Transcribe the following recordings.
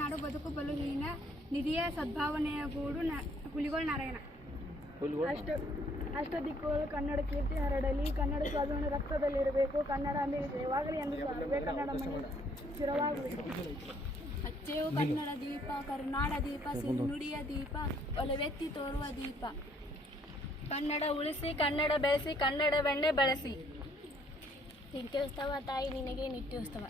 ನಾಡು ಬದುಕು ಬಲುಹೀನ ನಿಧಿಯ ಸದ್ಭಾವನೆಯ ಗೂಡು ಹುಲಿಗೋಳ್ ನಾರಾಯಣ. ಅಷ್ಟ ದಿಕ್ಕುಗಳು ಕನ್ನಡ ಕೀರ್ತಿ ಹರಡಲಿ, ಕನ್ನಡ ಸ್ವಾಭಿಮಾನ ರಕ್ತದಲ್ಲಿರಬೇಕು, ಕನ್ನಡ ಅಂದರೆ ಜಯವಾಗಲಿ ಎಂದು ಸಾರುವೆ, ಕನ್ನಡ ಮಣ್ಣಿನ ಸ್ಥಿರವಾಗಬೇಕು. ಅಚ್ಚೆಯು ಕನ್ನಡ ದೀಪ, ಕರುನಾಡ ದೀಪ, ಸಿರಿನುಡಿಯ ದೀಪ, ಒಲವೆತ್ತಿ ತೋರುವ ದೀಪ. ಕನ್ನಡ ಉಳಿಸಿ, ಕನ್ನಡ ಬೆಳೆಸಿ, ಕನ್ನಡವೆಣ್ಣೆ ಬಳಸಿ. ನಿತ್ಯೋತ್ಸವ ತಾಯಿ ನಿನಗೆ ನಿತ್ಯೋತ್ಸವ.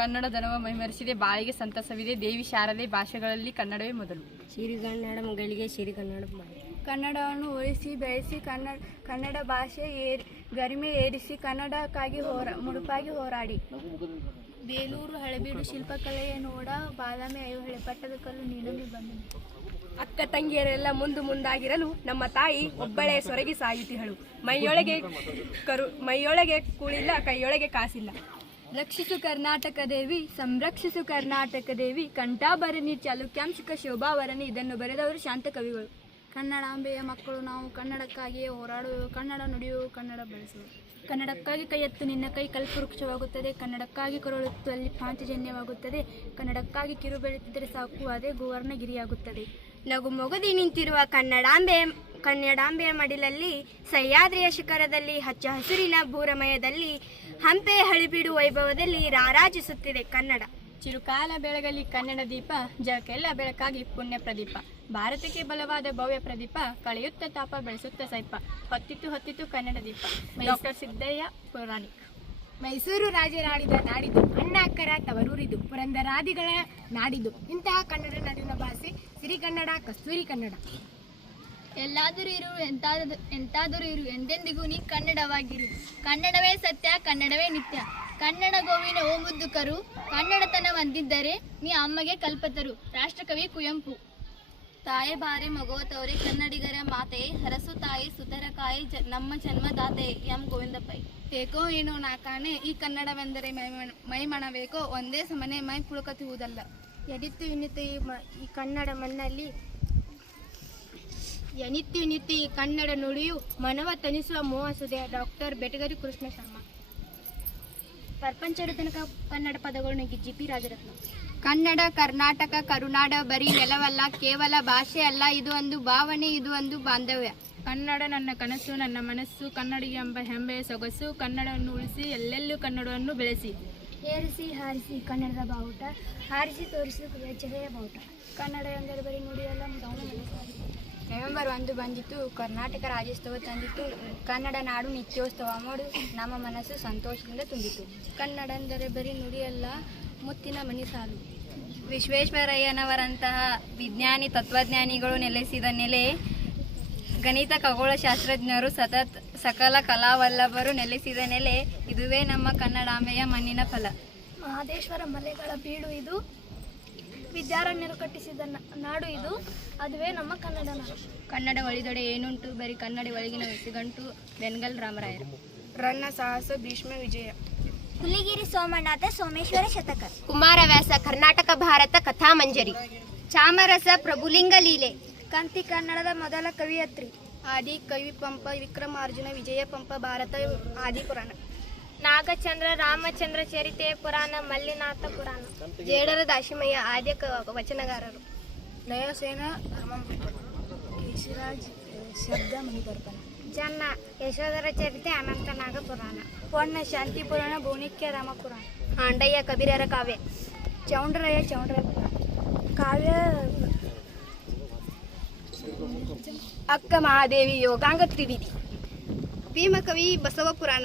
ಕನ್ನಡ ಧನವ ಮೈಮರೆಸಿದೆ, ಬಾಳಿಗೆ ಸಂತಸವಿದೆ, ದೇವಿ ಶಾರದೆ, ಭಾಷೆಗಳಲ್ಲಿ ಕನ್ನಡವೇ ಮೊದಲು. ಸಿರಿಗನ್ನಡ ಮಗಳಿಗೆ ಸಿರಿಗನ್ನಡ ಕನ್ನಡವನ್ನು ಉಳಿಸಿ ಬೆಳೆಸಿ, ಕನ್ನಡ ಭಾಷೆ ಗರಿಮೆ ಏರಿಸಿ, ಕನ್ನಡಕ್ಕಾಗಿ ಮುಡುಪಾಗಿ ಹೋರಾಡಿ. ಬೇಲೂರು ಹಳೆಬೀಡು ಶಿಲ್ಪಕಲೆಯ ನೋಡ, ಬಾದಾಮಿ ಐಹೊಳೆ ಪಟ್ಟದ ಕಲ್ಲು ನೀಡಲು ಬಂದು. ಅಕ್ಕ ತಂಗಿಯರೆಲ್ಲ ಮುಂದಾಗಿರಲು ನಮ್ಮ ತಾಯಿ ಒಬ್ಬಳೇ ಸೊರಗಿ ಸಾಯುತ್ತಿಹಳು. ಮೈಯೊಳಗೆ ಕೂಳಿಲ್ಲ, ಕೈಯೊಳಗೆ ಕಾಸಿಲ್ಲ. ರಕ್ಷಿಸು ಕರ್ನಾಟಕ ದೇವಿ, ಸಂರಕ್ಷಿಸು ಕರ್ನಾಟಕ ದೇವಿ, ಕಂಠಾಭರಣಿ ಚಾಲುಕ್ಯಾಂಶಿಕ ಶೋಭಾವರಣಿ. ಇದನ್ನು ಬರೆದವರು ಶಾಂತ ಕವಿಗಳು. ಕನ್ನಡಾಂಬೆಯ ಮಕ್ಕಳು ನಾವು, ಕನ್ನಡಕ್ಕಾಗಿಯೇ ಹೋರಾಡುವೆವು, ಕನ್ನಡ ನುಡಿಯುವು, ಕನ್ನಡ ಬೆಳೆಸುವು. ಕನ್ನಡಕ್ಕಾಗಿ ಕೈ ಎತ್ತು ನಿನ್ನ ಕೈ ಕಲ್ಪವೃಕ್ಷವಾಗುತ್ತದೆ, ಕನ್ನಡಕ್ಕಾಗಿ ಕರುಳೆತ್ತು ಅಲ್ಲಿ ಪಾಂಚಜನ್ಯವಾಗುತ್ತದೆ, ಕನ್ನಡಕ್ಕಾಗಿ ಕಿರು ಬೆಳೆತಿದ್ದರೆ ಸಾಕು ಅದೇ ಗೋವರ್ಣಗಿರಿಯಾಗುತ್ತದೆ. ನಗು ಮೊಗದಿ ನಿಂತಿರುವ ಕನ್ನಡಾಂಬೆಯ ಮಡಿಲಲ್ಲಿ, ಸಹ್ಯಾದ್ರಿಯ ಶಿಖರದಲ್ಲಿ, ಹಚ್ಚ ಹಸಿರಿನ ಭೂರಮಯದಲ್ಲಿ, ಹಂಪೆ ಹಳಿಬೀಡು ವೈಭವದಲ್ಲಿ ರಾರಾಜಿಸುತ್ತಿದೆ ಕನ್ನಡ. ಚಿರುಕಾಲ ಬೆಳಗಲಿ ಕನ್ನಡ ದೀಪ, ಜಗಕ್ಕೆಲ್ಲ ಬೆಳಕಾಗಿ ಪುಣ್ಯ ಪ್ರದೀಪ. ಭಾರತಕ್ಕೆ ಬಲವಾದ ಭವ್ಯ ಪ್ರದೀಪ, ಕಳೆಯುತ್ತ ತಾಪ ಬೆಳೆಸುತ್ತ ಸೈಪ. ಹೊತ್ತಿತ್ತು ಕನ್ನಡ ದೀಪ. ಡಾಕ್ಟರ್ ಸಿದ್ದಯ್ಯ ಪುರಾಣಿಕ್. ಮೈಸೂರು ರಾಜರಾಡಿದ ನಾಡಿದು, ಅಣ್ಣ ಅಕ್ಕರ ತವರೂರಿದು, ಪುರಂದರಾದಿಗಳ ನಾಡಿದು. ಇಂತಹ ಕನ್ನಡ ನಾಡಿನ ಭಾಷೆ ಸಿರಿಗನ್ನಡ, ಕಸ್ತೂರಿ ಕನ್ನಡ. ಎಲ್ಲಾದರೂ ಇರು, ಎಂತಾದರೂ ಇರು, ಎಂದೆಂದಿಗೂ ನೀ ಕನ್ನಡವಾಗಿರು. ಕನ್ನಡವೇ ಸತ್ಯ, ಕನ್ನಡವೇ ನಿತ್ಯ. ಕನ್ನಡ ಗೋವಿನ ಓ ಮುದ್ದು ಕರು, ಕನ್ನಡತನ ಹೊಂದಿದ್ದರೆ ನೀ ಅಮ್ಮಗೆ ಕಲ್ಪತರು. ರಾಷ್ಟ್ರಕವಿ ಕುವೆಂಪು. ತಾಯೇ ಬಾರೆ ಮಗೋ ತವರೆ ಕನ್ನಡಿಗರ ಮಾತೆ, ಹರಸು ತಾಯಿ ಸುತರ ಕಾಯಿ ನಮ್ಮ ಜನ್ಮದಾತೆ. ಎಂ ಗೋವಿಂದ ಪೈ. ಏಕೋ ಏನೋ ನಾ ಕಾಣೆ, ಈ ಕನ್ನಡವೆಂದರೆ ಮೈಮಣಬೇಕೋ, ಒಂದೇ ಸಮನೆ ಮೈ ಪುಳುಕುವುದಲ್ಲ. ಎನಿತ್ತು ಇನ್ನಿತ್ತು ಈ ಕನ್ನಡ ಮಣ್ಣಲ್ಲಿ, ಎನಿತ್ತು ಇನ್ನಿತ್ತು ಈ ಕನ್ನಡ ನುಡಿಯು ಮನವ ತನಿಸುವ ಮೋಹಸುದೆ. ಡಾಕ್ಟರ್ ಬೆಟಗರಿ ಕೃಷ್ಣ ಶರ್ಮ. ಪ್ರಪಂಚದ ತನಕ ಕನ್ನಡ ಪದಗಳು ಜಿ.ಪಿ. ರಾಜರತ್ನ. ಕನ್ನಡ ಕರ್ನಾಟಕ ಕರುನಾಡ ಬರೀ ನೆಲವಲ್ಲ, ಕೇವಲ ಭಾಷೆ ಅಲ್ಲ, ಇದು ಒಂದು ಭಾವನೆ, ಇದು ಒಂದು ಬಾಂಧವ್ಯ. ಕನ್ನಡ ನನ್ನ ಕನಸು, ನನ್ನ ಮನಸ್ಸು, ಕನ್ನಡಿಗ ಎಂಬ ಹೆಮ್ಮೆಯ ಸೊಗಸು. ಕನ್ನಡವನ್ನು ಉಳಿಸಿ, ಎಲ್ಲೆಲ್ಲೂ ಕನ್ನಡವನ್ನು ಬೆಳೆಸಿ. ಏರಿಸಿ ಹಾರಿಸಿ ಕನ್ನಡದ ಬಾವುಟ, ಹಾರಿಸಿ ತೋರಿಸಿ ಜಗೆಯ ಬಾವುಟ. ಕನ್ನಡ ಎಂದರೆ ಬರೀ ನುಡಿಯಲ್ಲ, ನವೆಂಬರ್ 1 ಬಂದಿತ್ತು, ಕರ್ನಾಟಕ ರಾಜ್ಯೋತ್ಸವ ತಂದಿತ್ತು. ಕನ್ನಡ ನಾಡು ನಿತ್ಯೋತ್ಸವ ಮಾಡು, ನಮ್ಮ ಮನಸ್ಸು ಸಂತೋಷದಿಂದ ತುಂಬಿತು. ಕನ್ನಡ ಎಂದರೆ ಬರೀ ನುಡಿಯಲ್ಲ, ಮುತ್ತಿನ ಮನಿ ಸಾಲು. ವಿಶ್ವೇಶ್ವರಯ್ಯನವರಂತಹ ವಿಜ್ಞಾನಿ ತತ್ವಜ್ಞಾನಿಗಳು ನೆಲೆಸಿದ ನೆಲೆ, ಗಣಿತ ಖಗೋಳಶಾಸ್ತ್ರಜ್ಞರು, ಸಕಲ ಕಲಾವಲ್ಲಭರು ನೆಲೆಸಿದ ನೆಲೆ, ಇದುವೇ ನಮ್ಮ ಕನ್ನಡಾಂಬೆಯ ಮಣ್ಣಿನ ಫಲ. ಮಹದೇಶ್ವರ ಮಲೆಗಳ ಬೀಡು ಇದು, ವಿದ್ಯಾರಣ್ಯರು ಕಟ್ಟಿಸಿದ ನಾಡು ಇದು, ಅದುವೇ ನಮ್ಮ ಕನ್ನಡ ನಾಡು. ಕನ್ನಡ ಒಳಿದೊಡೆ ಏನುಂಟು, ಬರೀ ಕನ್ನಡ ಒಳಗಿನ ಬೆಸಿಗಂಟು. ಬೆನ್ಗಲ್ ರಾಮರಾಯರು. ರನ್ನ ಸಾಹಸ ಭೀಷ್ಮ ವಿಜಯ. ಹುಲಿಗಿರಿ ಸೋಮನಾಥ ಸೋಮೇಶ್ವರ ಶತಕ. ಕುಮಾರವ್ಯಾಸ ಕರ್ನಾಟಕ ಭಾರತ ಕಥಾಮಂಜರಿ. ಚಾಮರಸ ಪ್ರಭುಲಿಂಗ ಲೀಲೆ. ಕಂತಿ ಕನ್ನಡದ ಮೊದಲ ಕವಿಯತ್ರಿ. ಆದಿ ಕವಿ ಪಂಪ, ವಿಕ್ರಮಾರ್ಜುನ, ವಿಜಯ ಪಂಪ, ಭಾರತ ಆದಿ ಪುರಾಣ. ನಾಗಚಂದ್ರ ರಾಮಚಂದ್ರ ಚರಿತೆ ಪುರಾಣ, ಮಲ್ಲಿನಾಥ ಪುರಾಣ. ಜೇಡರ ದಾಶಿಮಯ್ಯ ಆದ್ಯ ವಚನಗಾರರು. ನಯಸೇನ ಕೇಶಿರಾಜ್ ಶಬ್ದ ಮಣಿದರ್ಪಣ. ಜನ್ನ ಯಶೋಧರ ಚರಿತೆ ಅನಂತನಾಗ ಪುರಾಣ. ಪೊನ್ನ ಶಾಂತಿ ಪುರಾಣ, ಬೋಣಿಕ್ಯ ರಾಮ ಪುರಾಣ. ಆಂಡಯ್ಯ ಕಬೀರರ ಕಾವ್ಯ. ಚೌಂಡ್ರಯ್ಯ ಪುರಾಣ. ಕಾವ್ಯ ಅಕ್ಕ ಮಹಾದೇವಿ ಯೋಗಾಂಗ ತ್ರಿವಿಧಿ. ಭೀಮಕವಿ ಬಸವ ಪುರಾಣ.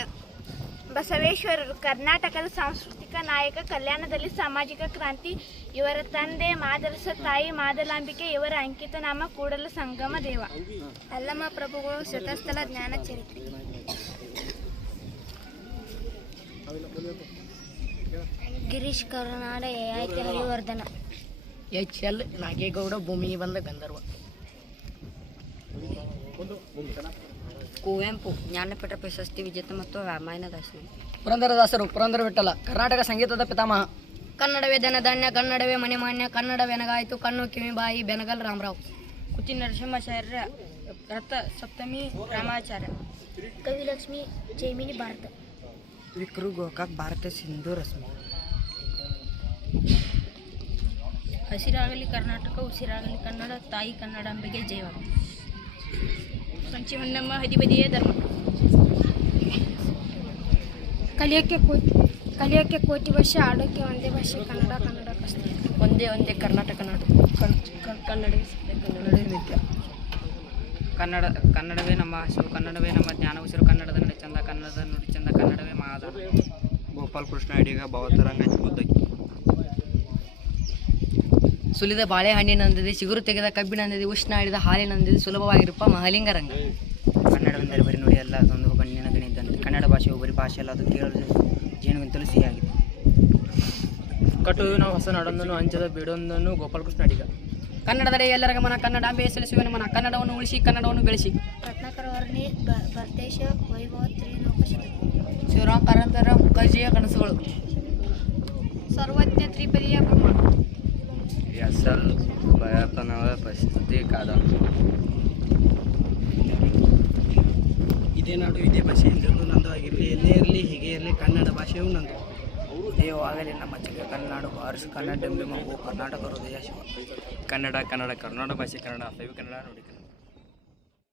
ಬಸವೇಶ್ವರರು ಕರ್ನಾಟಕದ ಸಾಂಸ್ಕೃತಿಕ ನಾಯಕ, ಕಲ್ಯಾಣದಲ್ಲಿ ಸಾಮಾಜಿಕ ಕ್ರಾಂತಿ. ಇವರ ತಂದೆ ಮಾದರಸ, ತಾಯಿ ಮಾದಲಾಂಬಿಕೆ. ಇವರ ಅಂಕಿತ ನಾಮ ಕೂಡಲ ಸಂಗಮ ದೇವ. ಅಲ್ಲಮ ಪ್ರಭುಗಳು ಶತಸ್ಥಲ ಜ್ಞಾನ ಚರಿತ್ರೆ. ಗಿರೀಶ್ ಕರುನಾಡ ಯಯಾತಿ ಹರಿವರ್ಧನ. ಎಚ್.ಎಲ್. ನಾಗೇಗೌಡ ಭೂಮಿ ಬಂದ ಗಂಧರ್ವ. ಕುವೆಂಪು ಜ್ಞಾನಪೀಠ ಪ್ರಶಸ್ತಿ ವಿಜೇತ ಮತ್ತು ರಾಮಾಯಣ ದಾಸರು. ಪುರಂದರದಾಸರು ಪುರಂದರ ವಿಠಲ ಕರ್ನಾಟಕ ಸಂಗೀತದ ಪಿತಾಮಹ. ಕನ್ನಡವೇ ಧನಧಾನ್ಯ, ಕನ್ನಡವೇ ಮನೆಮಾನ್ಯ, ಕನ್ನಡವೆನಗಾಯಿತು ಕಣ್ಣು ಕಿವಿ ಬಾಯಿ. ಬೆನಗಲ್ ರಾಮರಾವ್. ಕುಚಿ ನರಸಿಂಹಾಚಾರ್ಯ, ರಥ ಸಪ್ತಮಿ ರಾಮಾಚಾರ್ಯ. ಕವಿಲಕ್ಷ್ಮಿ ಜೈಮಿನಿ ಭಾರತ. ವಿಕ್ರು ಗೋಕಾಕ್ ಭಾರತ ಸಿಂಧು ರಶ್ಮಿ. ಹಸಿರಾಗಲಿ ಕರ್ನಾಟಕ, ಉಸಿರಾಗಲಿ ಕನ್ನಡ, ತಾಯಿ ಕನ್ನಡಾಂಬೆಗೆ ಜಯವಾಗಲಿ. ಸಂಚಿ ಹೊನ್ನಮ್ಮ ಹದಿಬದಿಯೇ ಧರ್ಮ. ಕಲಿಯೋಕ್ಕೆ ಕೋಟಿ ವರ್ಷ, ಆಡೋಕ್ಕೆ ಒಂದೇ ಭಾಷೆ ಕನ್ನಡ. ಕನ್ನಡ ಕಷ್ಟ. ಒಂದೇ ಕರ್ನಾಟಕ ನಾಡು. ಕನ್ನಡವೇ ನಿತ್ಯ. ಕನ್ನಡವೇ ನಮ್ಮ ಹಸಿರು, ಕನ್ನಡವೇ ನಮ್ಮ ಜ್ಞಾನ ಉಸಿರು, ಕನ್ನಡದ ನುಡಿ ಚಂದ, ಕನ್ನಡದ ನುಡಿ ಚಂದ, ಕನ್ನಡವೇ ಮಹಾದಾನ. ಗೋಪಾಲಕೃಷ್ಣ ಅಡಿಗ ಭಾವತರಂಗ ಮುದ್ದಕ್ಕಿ. ಸುಲಿದ ಬಾಳೆಹಣ್ಣಿನಂದಿದೆ, ಚಿಗುರು ತೆಗೆದ ಕಬ್ಬಿನಂದಿದೆ, ಉಷ್ಣ ಹಿಡಿದ ಹಾಲಿನಂದಿದೆ, ಸುಲಭವಾಗಿರಪ್ಪ ಮಹಲಿಂಗರಂಗ. ಕನ್ನಡವೆಂದರೆ ಬರೀ ನುಡಿ ಅಲ್ಲ, ಅದೊಂದು ಕಣ್ಣಿನ ಗಣಿತ ನುಡಿ. ಕನ್ನಡ ಭಾಷೆಯು ಬರೀ ಭಾಷೆ ಅಲ್ಲ, ಅದು ಕೇಳಲು ಜೇನುಗಿಂತಲೂ ಸಿಹಿಯಾಗಿದೆ. ಕಟ್ಟುವುದು ನಾವು ಹೊಸ ನಾಡೊಂದನ್ನು, ಅಂಚದ ಬಿಡೊಂದನ್ನು. ಗೋಪಾಲಕೃಷ್ಣ ಅಡಿಗ. ಕನ್ನಡದಡೆ ಎಲ್ಲರ ಗಮನ, ಕನ್ನಡಾಂಬೆ ಸಲ್ಲಿಸುವ ಮನ, ಕನ್ನಡವನ್ನು ಉಳಿಸಿ, ಕನ್ನಡವನ್ನು ಬೆಳೆಸಿ. ರತ್ನಾಕರ ವರ್ಣಿ ಭರತೇಶ ವೈಭವ ತ್ರಿಲೋಕಶತಕ. ಶಿವರಾಮ್ ಕಾರಂತರ ಮುಖರ್ಜಿಯ ಕನಸುಗಳು. ಸರ್ವಜ್ಞ ತ್ರಿಪದಿಯ ಬ್ರಹ್ಮ. ಎಸ್ಎಲ್ ಭಯಪ್ಪನವರ ಪರಿಸ್ಥಿತಿ ಕಾದಂಬರಿ. ಇದೇ ನಾಡು ಇದೇ ಭಾಷೆ ಎಂದೆಂದು ನಂದು ಆಗಿರಲಿ, ಎಲ್ಲೇ ಇರಲಿ ಹೀಗೆ ಇರಲಿ, ಕನ್ನಡ ಭಾಷೆಯು ನಂದು. ದೇವವಾಗಲಿ ನಮ್ಮ ಚಿಕ್ಕ ಕನ್ನಡ, ಬಾರಿಸು ಕನ್ನಡ ಎಂಬ ಮಗು, ಕರ್ನಾಟಕ ಹೃದಯ ಶಿವ. ಕನ್ನಡ ಕನ್ನಡ ಕನ್ನಡ ಭಾಷೆ ಕನ್ನಡ, ಕನ್ನಡ ನುಡಿ ಕನ್ನಡ.